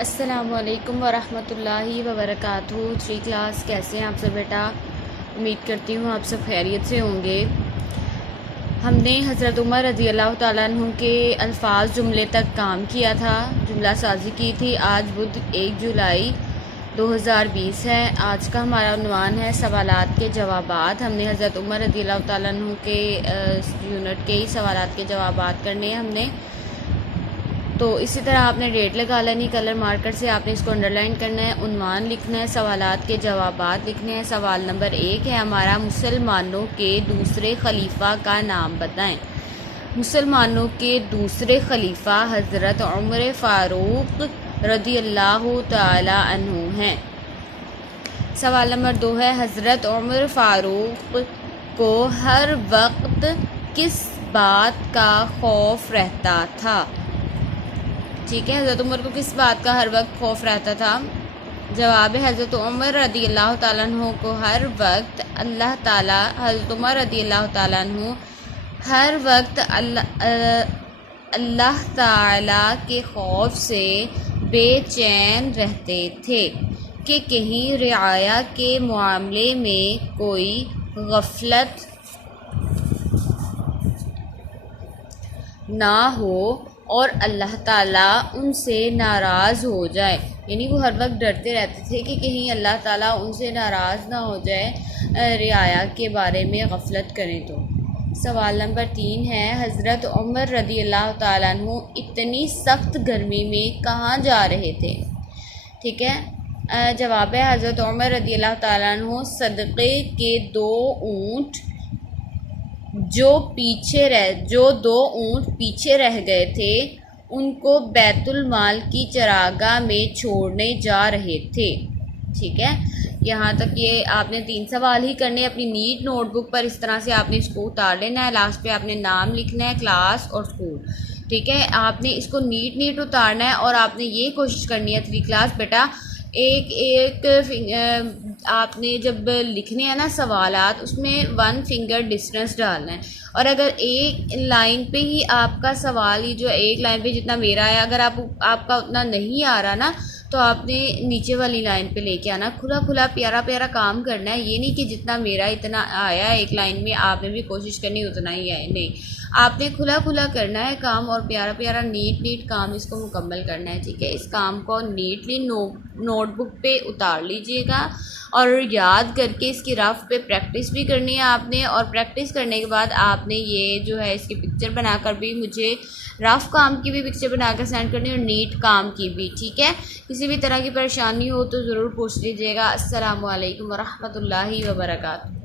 अस्सलामुअलैकुम वरहमतुल्लाहि वबरकातुहू। 3 क्लास, कैसे हैं आप सब बेटा? उम्मीद करती हूँ आप सब खैरियत से होंगे। हमने हज़रत उमर रज़ी अल्लाह तआला अन्हु के अल्फाज जुमले तक काम किया था, जुमला साजी की थी। आज बुध 1 जुलाई 2020 है। आज का हमारा उन्वान है सवालात के जवाबात। हमने हज़रत उमर रज़ी अल्लाह तआला अन्हु के यूनिट के ही सवालात के जवाबात करने हैं हमने। तो इसी तरह आपने डेट लगा लेनी, कलर मार्कर से आपने इसको अंडरलाइन करना है, उन्वान लिखना है, सवालात के जवाबात लिखने हैं। सवाल नंबर 1 है हमारा, मुसलमानों के दूसरे खलीफा का नाम बताएं। मुसलमानों के दूसरे खलीफा हज़रत उमर फ़ारूक रज़ियल्लाहु ताला अन्हु हैं। सवाल नंबर 2 है, हज़रत उमर फ़ारूक को हर वक्त किस बात का खौफ रहता था? ठीक है, हज़रत उमर को किस बात का हर वक्त खौफ रहता था? जवाब है, हज़रत उमर रज़ी अल्लाह तआला अन्हु को हर वक्त हज़रत उमर रज़ी अल्लाह तआला अन्हु हर वक्त अल्लाह ताला के खौफ से बेचैन रहते थे कि कहीं रियाया के मामले में कोई गफलत ना हो और अल्लाह ताला उनसे नाराज़ हो जाए। यानी वो हर वक्त डरते रहते थे कि कहीं अल्लाह ताला उनसे नाराज़ ना हो जाए रियाया के बारे में गफलत करें तो। सवाल नंबर 3 है, हज़रत उमर रज़ी अल्लाह ताला अन्हु इतनी सख्त गर्मी में कहाँ जा रहे थे? ठीक है, जवाब है, हज़रत उमर रज़ी अल्लाह ताला अन्हु सदक़े के 2 ऊँट जो 2 ऊँट पीछे रह गए थे उनको बैतुल माल की चरागाह में छोड़ने जा रहे थे। ठीक है, यहाँ तक ये आपने 3 सवाल ही करने अपनी नीट नोटबुक पर। इस तरह से आपने इसको उतार लेना है, लास्ट पे आपने नाम लिखना है, क्लास और स्कूल। ठीक है, आपने इसको नीट उतारना है और आपने ये कोशिश करनी है 3 क्लास बेटा, एक आपने जब लिखने हैं ना सवालात, उसमें 1 फिंगर डिस्टेंस डालना है। और अगर एक लाइन पे ही आपका सवाल, ये जो एक लाइन पे जितना मेरा है, अगर आपका उतना नहीं आ रहा ना, तो आपने नीचे वाली लाइन पे लेके आना। खुला प्यारा प्यारा काम करना है। ये नहीं कि जितना मेरा इतना आया एक लाइन में, आपने भी कोशिश करनी उतना ही आए। नहीं, आपने खुला करना है काम और प्यारा प्यारा नीट काम इसको मुकम्मल करना है। ठीक है, इस काम को नीटली नोटबुक पे उतार लीजिएगा और याद करके इसकी रफ पे प्रैक्टिस भी करनी है आपने। और प्रैक्टिस करने के बाद आपने ये जो है इसकी पिक्चर बनाकर भी मुझे रफ काम की भी पिक्चर बनाकर सेंड करनी है और नीट काम की भी। ठीक है, किसी भी तरह की परेशानी हो तो ज़रूर पूछ लीजिएगा। अस्सलामु अलैकुम वरहमतुल्लाहि वबरकातुहू।